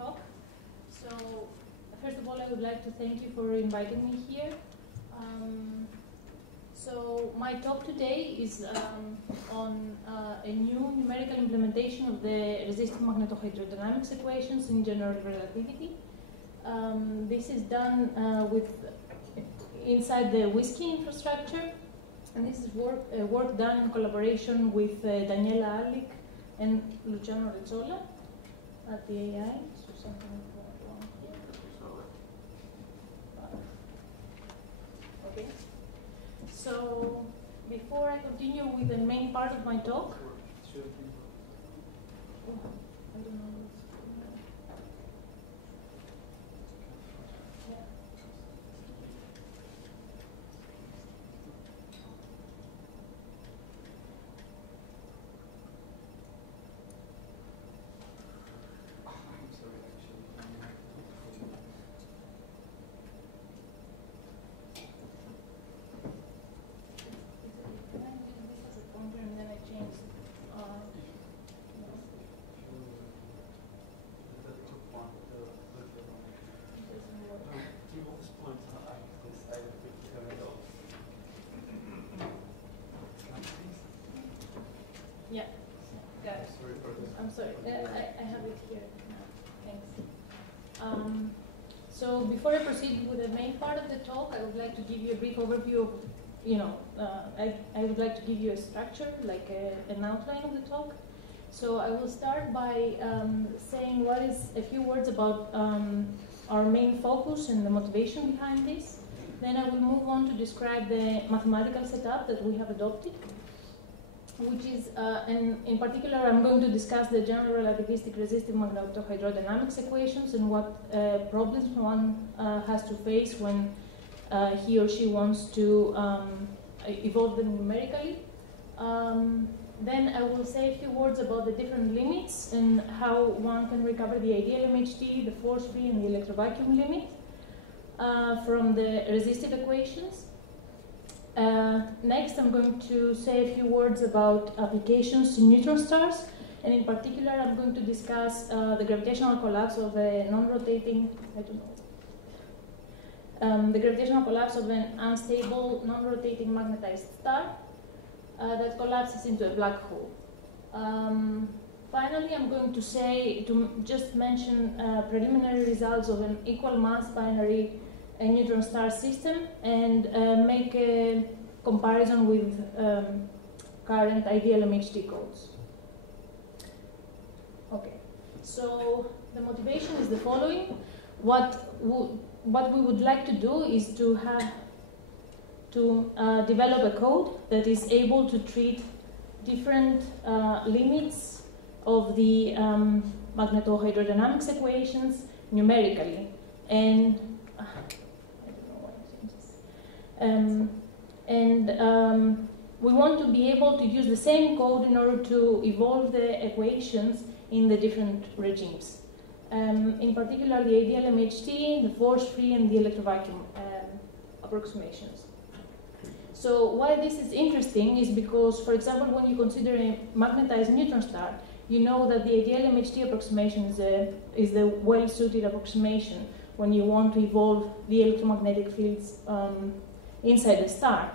talk. So, first of all, I would like to thank you for inviting me here. So, my talk today is on a new numerical implementation of the resistive magnetohydrodynamics equations in general relativity. This is done inside the WSKI infrastructure, and this is work done in collaboration with Daniela Allik and Luciano Rezzolla at the AI. So something wrong here. Okay. So before I continue with the main part of my talk, I don't know. Yeah, got it. I'm sorry, I have it here now. Thanks. So before I proceed with the main part of the talk, I would like to give you a brief overview of, I would like to give you a structure, like an outline of the talk. So I will start by saying a few words about our main focus and the motivation behind this. Then I will move on to describe the mathematical setup that we have adopted, which is, and in particular, I'm going to discuss the general relativistic resistive magnetohydrodynamics equations and what problems one has to face when he or she wants to evolve them numerically. Then I will say a few words about the different limits and how one can recover the ideal MHD, the force-free, and the electrovacuum limit from the resistive equations. Next, I'm going to say a few words about applications to neutron stars, and in particular, I'm going to discuss the gravitational collapse of a non-rotating, the gravitational collapse of an unstable, non-rotating magnetized star that collapses into a black hole. Finally, I'm going to just mention preliminary results of an equal mass binary a neutron star system and make a comparison with current ideal MHD codes. Okay, so the motivation is the following. What we would like to do is to develop a code that is able to treat different limits of the magnetohydrodynamics equations numerically, and we want to be able to use the same code in order to evolve the equations in the different regimes. In particular, the ideal MHD, the force-free, and the electrovacuum approximations. So why this is interesting is because, for example, when you consider a magnetized neutron star, you know that the ideal MHD approximation is the well-suited approximation when you want to evolve the electromagnetic fields inside the star.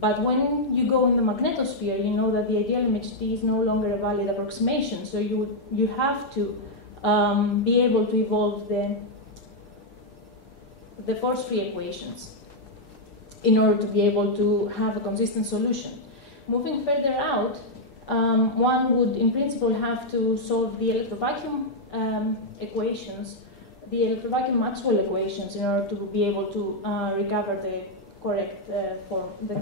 But when you go in the magnetosphere, you know that the ideal MHD is no longer a valid approximation. So you have to be able to evolve the force-free equations in order to be able to have a consistent solution. Moving further out, one would, in principle, have to solve the electrovacuum equations, the electrovacuum Maxwell equations, in order to be able to recover the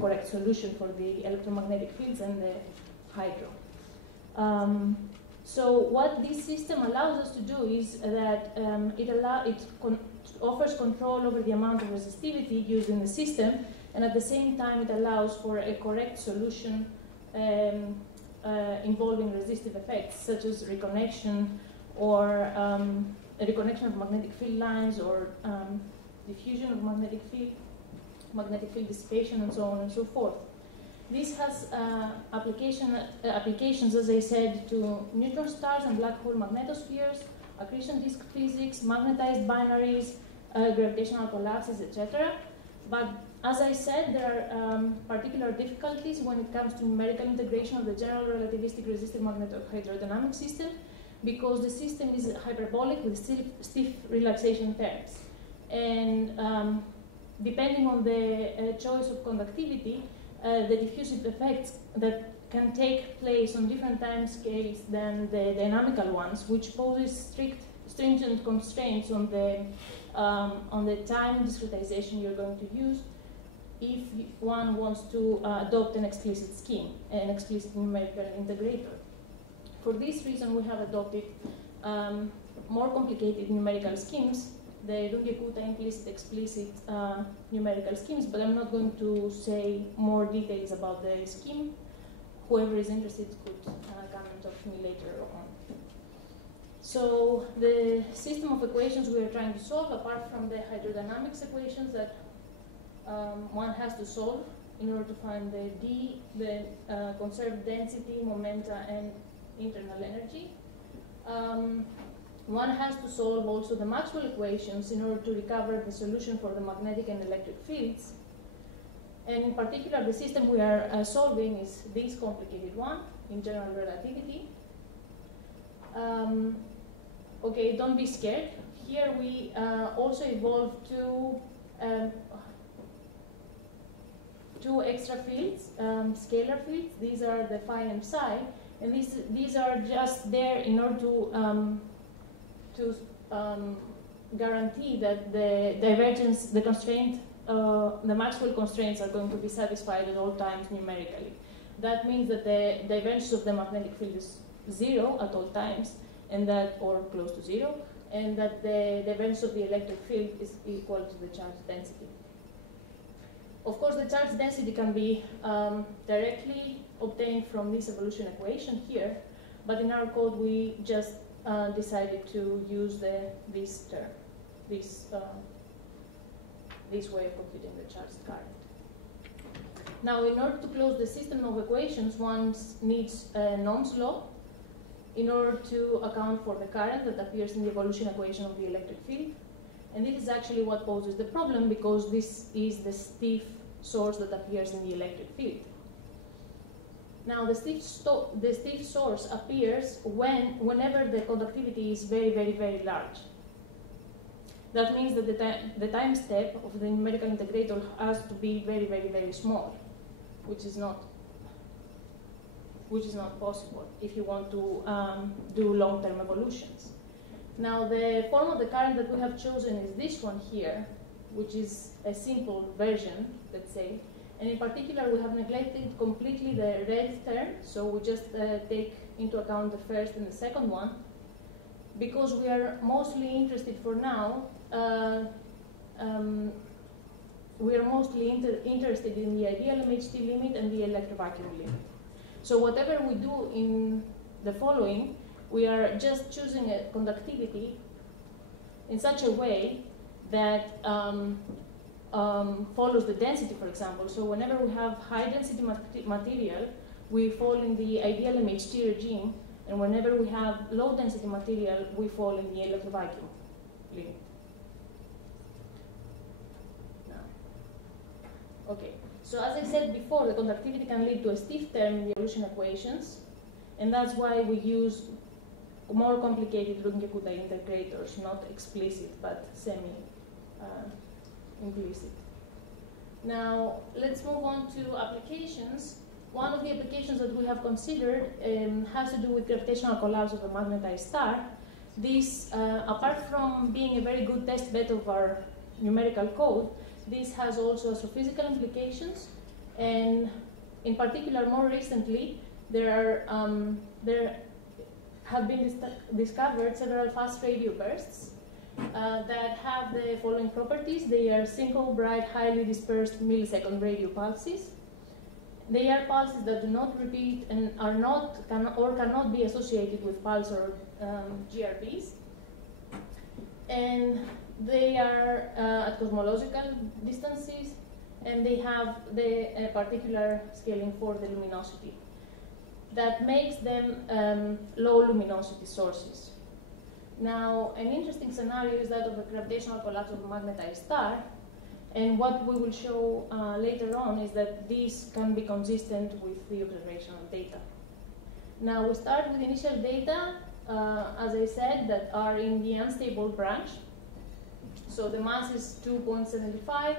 correct solution for the electromagnetic fields and the hydro. So what this system allows us to do is that it offers control over the amount of resistivity used in the system, and at the same time it allows for a correct solution involving resistive effects such as reconnection or a reconnection of magnetic field lines or diffusion of magnetic field dissipation, and so on and so forth. This has applications, as I said, to neutron stars and black hole magnetospheres, accretion disk physics, magnetized binaries, gravitational collapses, etc. But as I said, there are particular difficulties when it comes to numerical integration of the general relativistic resistive magnetohydrodynamic system, because the system is hyperbolic with stiff relaxation terms. And depending on the choice of conductivity, the diffusive effects that can take place on different time scales than the dynamical ones, which poses stringent constraints on the time discretization you're going to use if one wants to adopt an explicit scheme, an explicit numerical integrator. For this reason, we have adopted more complicated numerical schemes, the Runge-Kutta implicit, explicit numerical schemes, but I'm not going to say more details about the scheme. Whoever is interested could come and talk to me later on. So the system of equations we are trying to solve, apart from the hydrodynamics equations that one has to solve in order to find the D, the conserved density, momenta, and internal energy, one has to solve also the Maxwell equations in order to recover the solution for the magnetic and electric fields. And in particular, the system we are solving is this complicated one in general relativity. Okay, don't be scared. Here we also evolved two extra fields, scalar fields. These are the phi and psi, and these are just there in order to guarantee that the divergence, the constraint, the Maxwell constraints are going to be satisfied at all times numerically. That means that the divergence of the magnetic field is 0 at all times, and that, or close to 0, and that the divergence of the electric field is equal to the charge density. Of course, the charge density can be directly obtained from this evolution equation here, but in our code we just decided to use this term, this way of computing the charged current. Now, in order to close the system of equations, one needs Ohm's law in order to account for the current that appears in the evolution equation of the electric field. And this is actually what poses the problem, because this is the stiff source that appears in the electric field. Now, the stiff source appears whenever the conductivity is very, very, very large. That means that the time step of the numerical integrator has to be very, very, very small, which is not possible if you want to do long-term evolutions. Now, the form of the current that we have chosen is this one here, which is a simple version, let's say. And in particular, we have neglected completely the red term, so we just take into account the first and the second one, because we are mostly interested for now, we are mostly interested in the ideal MHT limit and the electrovacuum limit. So whatever we do in the following, we are just choosing a conductivity in such a way that follows the density, for example. So whenever we have high density material, we fall in the ideal MHT regime, and whenever we have low density material, we fall in the electrovacuum limit. Okay, so as I said before, the conductivity can lead to a stiff term in the evolution equations, and that's why we use more complicated Runge-Kutta integrators, not explicit, but semi-implicit. Now, let's move on to applications. One of the applications that we have considered has to do with gravitational collapse of a magnetized star. This, apart from being a very good test bed of our numerical code, this has also astrophysical implications, and in particular, more recently, there have been discovered several fast radio bursts that have the following properties. They are single, bright, highly dispersed millisecond radio pulses. They are pulses that do not repeat and are not cannot be associated with pulse or GRBs. And they are at cosmological distances, and they have the particular scaling for the luminosity. That makes them low luminosity sources. Now, an interesting scenario is that of a gravitational collapse of a magnetized star. And what we will show later on is that this can be consistent with the observational data. Now, we start with initial data, as I said, that are in the unstable branch. So the mass is 2.75.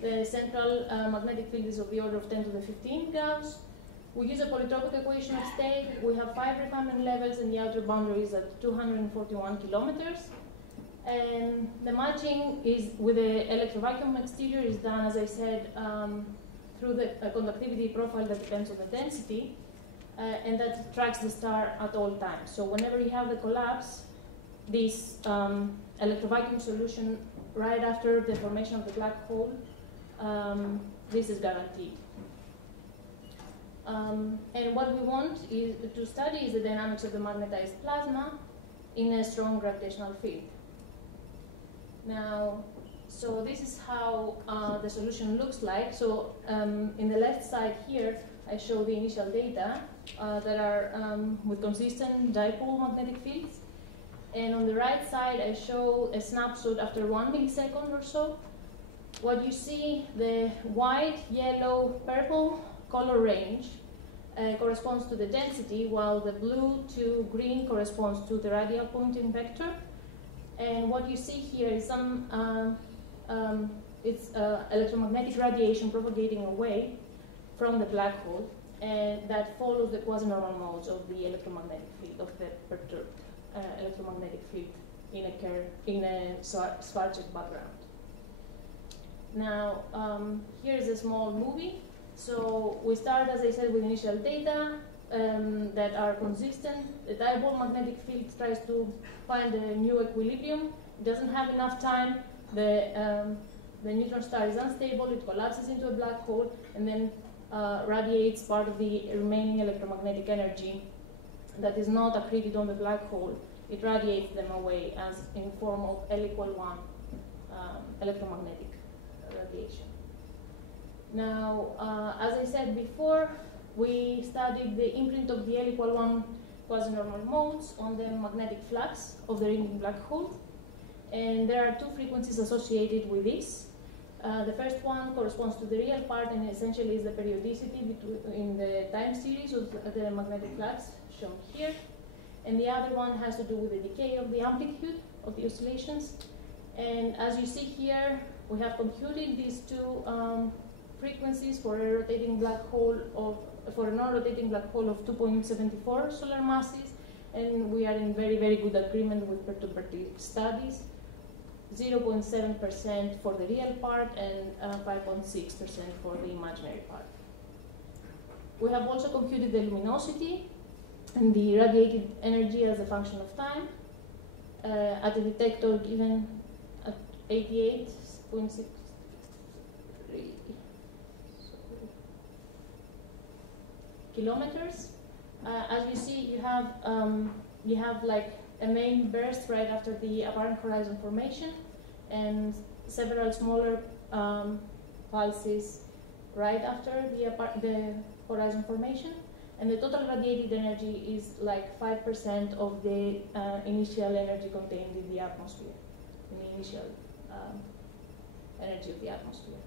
The central magnetic field is of the order of 10 to the 15 Gauss. We use a polytropic equation of state. We have 5 refinement levels, and the outer boundary is at 241 kilometers. And the matching is with the electrovacuum exterior is done, as I said, through the conductivity profile that depends on the density, and that tracks the star at all times. So whenever you have the collapse, this electrovacuum solution right after the formation of the black hole, this is guaranteed. And what we want is to study is the dynamics of the magnetized plasma in a strong gravitational field. Now, so this is how the solution looks like. So in the left side here, I show the initial data that are with consistent dipole magnetic fields. And on the right side, I show a snapshot after 1 millisecond or so. What you see, the white, yellow, purple color range corresponds to the density, while the blue to green corresponds to the radial pointing vector. And what you see here is some electromagnetic radiation propagating away from the black hole, and that follows the quasi-normal modes of the electromagnetic field, of the perturbed electromagnetic field in a Schwarzschild background. Now, here's a small movie. So we start, as I said, with initial data that are consistent. The dipole magnetic field tries to find a new equilibrium. It doesn't have enough time. The neutron star is unstable. It collapses into a black hole and then radiates part of the remaining electromagnetic energy that is not accreted on the black hole. It radiates them away as in form of L=1 electromagnetic radiation. Now, as I said before, we studied the imprint of the L=1 quasi-normal modes on the magnetic flux of the ringing black hole. And there are 2 frequencies associated with this. The first one corresponds to the real part and essentially is the periodicity in the time series of the magnetic flux shown here. And the other one has to do with the decay of the amplitude of the oscillations. And as you see here, we have computed these 2 frequencies for a rotating black hole for a non-rotating black hole of 2.74 solar masses, and we are in very, very good agreement with perturbative studies. 0.7% for the real part and 5.6% for the imaginary part. We have also computed the luminosity and the radiated energy as a function of time at a detector given at 88.6 kilometers. As you see, you have like a main burst right after the apparent horizon formation, and several smaller pulses right after the horizon formation. And the total radiated energy is like 5% of the initial energy contained in the atmosphere, in the initial energy of the atmosphere.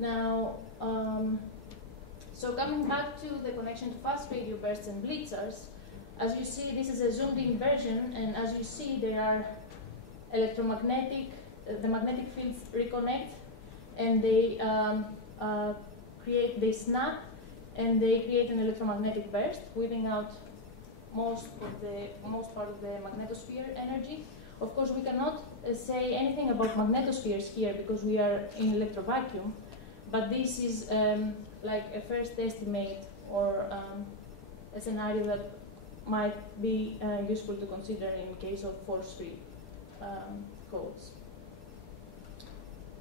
Now, so coming back to the connection to fast radio bursts and blitzers, as you see, this is a zoomed-in version, and as you see, they are electromagnetic. The magnetic fields reconnect, and they they snap, and they create an electromagnetic burst, whipping out most part of the magnetosphere energy. Of course, we cannot say anything about magnetospheres here because we are in electrovacuum, but this is like a first estimate or a scenario that might be useful to consider in case of force-free codes.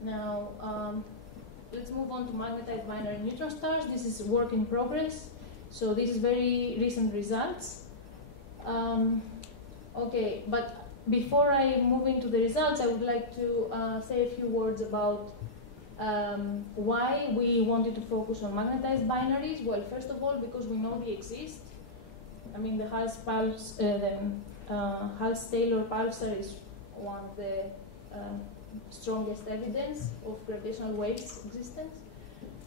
Now, let's move on to magnetized binary neutron stars. This is work in progress. So this is very recent results. Okay, but before I move into the results, I would like to say a few words about why we wanted to focus on magnetized binaries. Well, first of all, because we know they exist. I mean, the Higgs pulse, the Hals-Taylor pulsar is one of the strongest evidence of gravitational waves existence.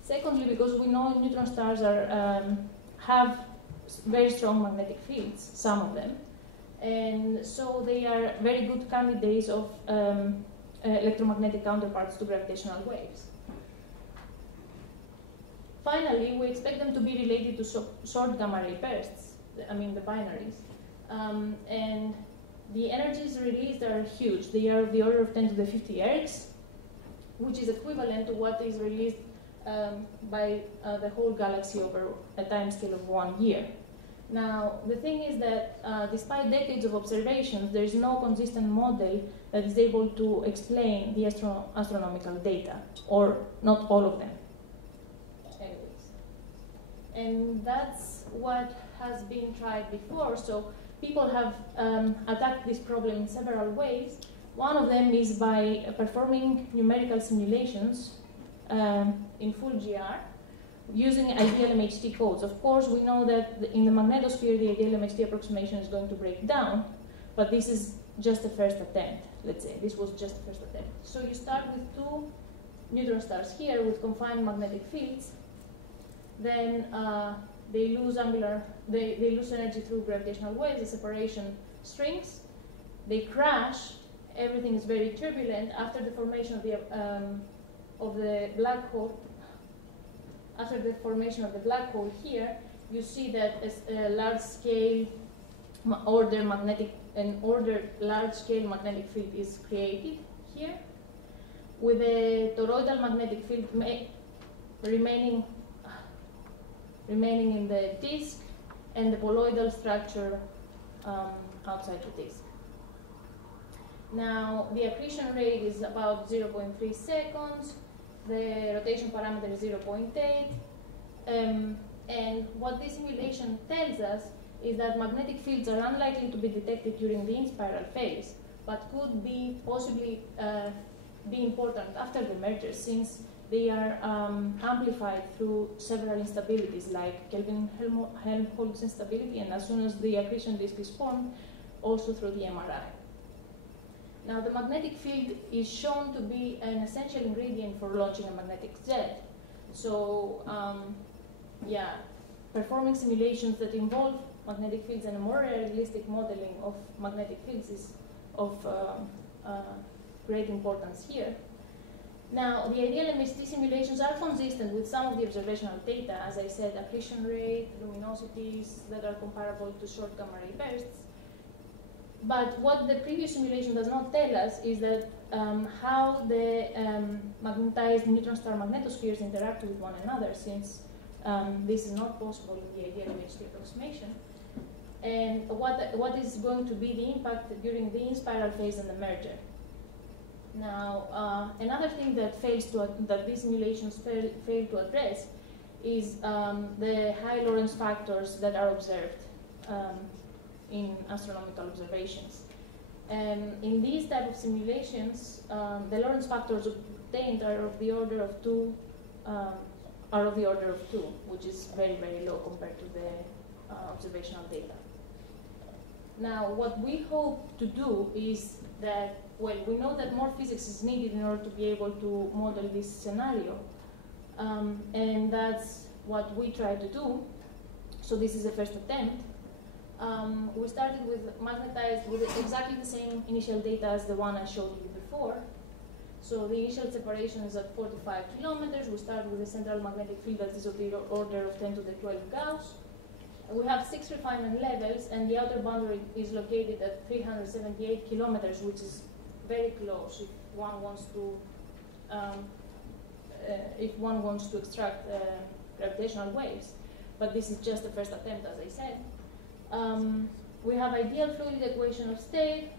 Secondly, because we know neutron stars have very strong magnetic fields, some of them, and so they are very good candidates of electromagnetic counterparts to gravitational waves. Finally, we expect them to be related to short gamma ray bursts, I mean the binaries. And the energies released are huge. They are of the order of 10 to the 50 ergs, which is equivalent to what is released by the whole galaxy over a time scale of 1 year. Now, the thing is that despite decades of observations, there is no consistent model that is able to explain the astronomical data, or not all of them. Anyways. And that's what has been tried before. So people have attacked this problem in several ways. One of them is by performing numerical simulations in full GR using ideal MHT codes. Of course, we know that in the magnetosphere, the ideal MHT approximation is going to break down, but this is just a first attempt, let's say. This was just a first attempt. So you start with 2 neutron stars here with confined magnetic fields. Then they lose energy through gravitational waves, the separation shrinks, they crash, everything is very turbulent. After the formation of the black hole, after the formation of the black hole here, you see that a large-scale ordered large-scale magnetic field is created here, with a toroidal magnetic field remaining in the disk, and the boloidal structure outside the disk. Now, the accretion rate is about 0.3 seconds. The rotation parameter is 0.8. And what this simulation tells us is that magnetic fields are unlikely to be detected during the in-spiral phase, but could be possibly be important after the merger, since they are amplified through several instabilities like Kelvin-Helmholtz instability, and as soon as the accretion disk is formed, also through the MRI. Now, the magnetic field is shown to be an essential ingredient for launching a magnetic jet. So, yeah, performing simulations that involve magnetic fields and a more realistic modeling of magnetic fields is of great importance here. Now, the ideal MHT simulations are consistent with some of the observational data, as I said, accretion rate, luminosities that are comparable to short gamma ray bursts. But what the previous simulation does not tell us is that how the magnetized neutron star magnetospheres interact with one another, since this is not possible in the ideal MHT approximation. And what is going to be the impact during the in-spiral phase and the merger. Now, another thing that these simulations fail to address is the high Lorentz factors that are observed in astronomical observations. In these type of simulations, the Lorentz factors obtained are of the order of 2, which is very, very low compared to the observational data. Now, what we hope to do is that, well, we know that more physics is needed in order to be able to model this scenario, and that's what we try to do. So this is the first attempt. We started with magnetized with exactly the same initial data as the one I showed you before. So the initial separation is at 45 kilometers. We start with a central magnetic field that is of the order of 10 to the 12 Gauss. We have 6 refinement levels, and the outer boundary is located at 378 kilometers, which is very close if one wants to extract gravitational waves. But this is just the first attempt, as I said. We have ideal fluid equation of state,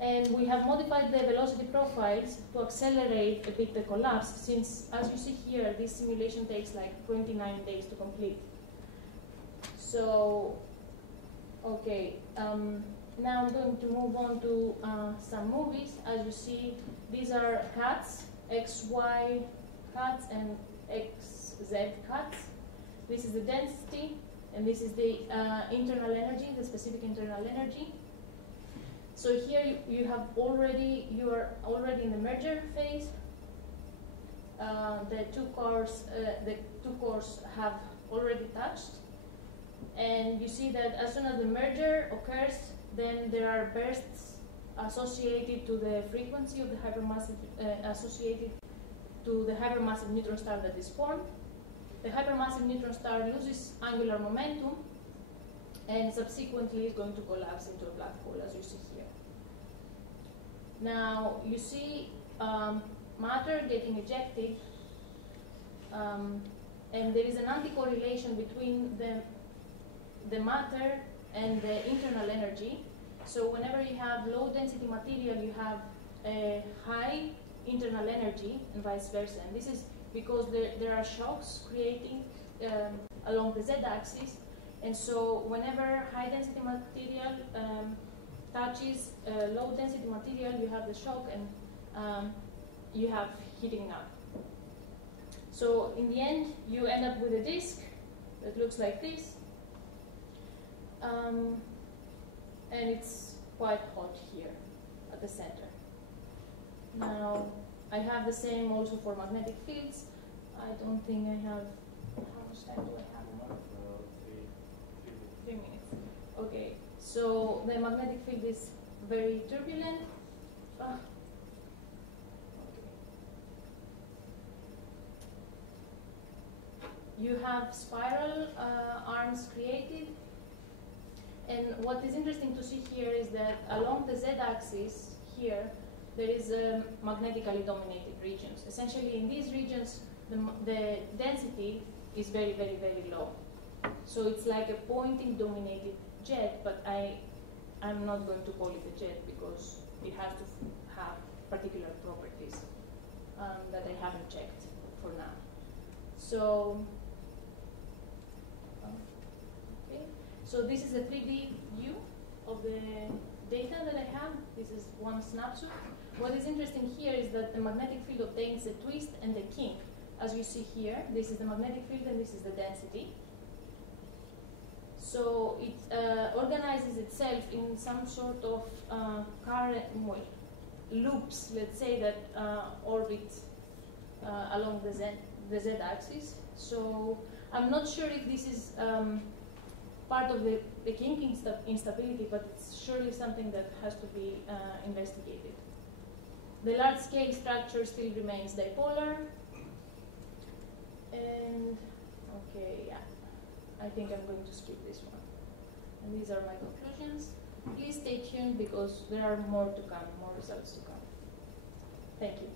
and we have modified the velocity profiles to accelerate a bit the collapse, since, as you see here, this simulation takes like 29 days to complete. So, okay, now I'm going to move on to some movies. As you see, these are cuts, XY cuts and XZ cuts. This is the density, and this is the internal energy, the specific internal energy. So here you are already in the merger phase. The two cores have already touched, and you see that as soon as the merger occurs, then there are bursts associated to the frequency of the hypermassive neutron star that is formed. The hypermassive neutron star loses angular momentum and subsequently is going to collapse into a black hole, as you see here. Now you see matter getting ejected, and there is an anti-correlation between the matter and the internal energy. So whenever you have low density material, you have a high internal energy and vice versa. And this is because there are shocks creating along the z-axis. And so whenever high density material touches low density material, you have the shock and you have heating up. So in the end, you end up with a disk that looks like this. And it's quite hot here at the center. Now, I have the same also for magnetic fields. I don't think I have, how much time do I have more? 3 minutes. Okay, so the magnetic field is very turbulent. Okay. You have spiral arms created. And what is interesting to see here is that along the z-axis here, there is magnetically dominated regions. Essentially, in these regions, the density is very, very, very low. So it's like a Poynting dominated jet, but I'm not going to call it a jet because it has to have particular properties that I haven't checked for now. So, okay. So this is a 3D view of the data that I have. This is one snapshot. What is interesting here is that the magnetic field obtains a twist and a kink. As you see here, this is the magnetic field and this is the density. So it organizes itself in some sort of loops, let's say, that orbit along the z-axis. So I'm not sure if this is part of the kink instability, but it's surely something that has to be investigated. The large-scale structure still remains dipolar. And, okay, yeah, I think I'm going to skip this one. And these are my conclusions. Please stay tuned because there are more to come, more results to come. Thank you.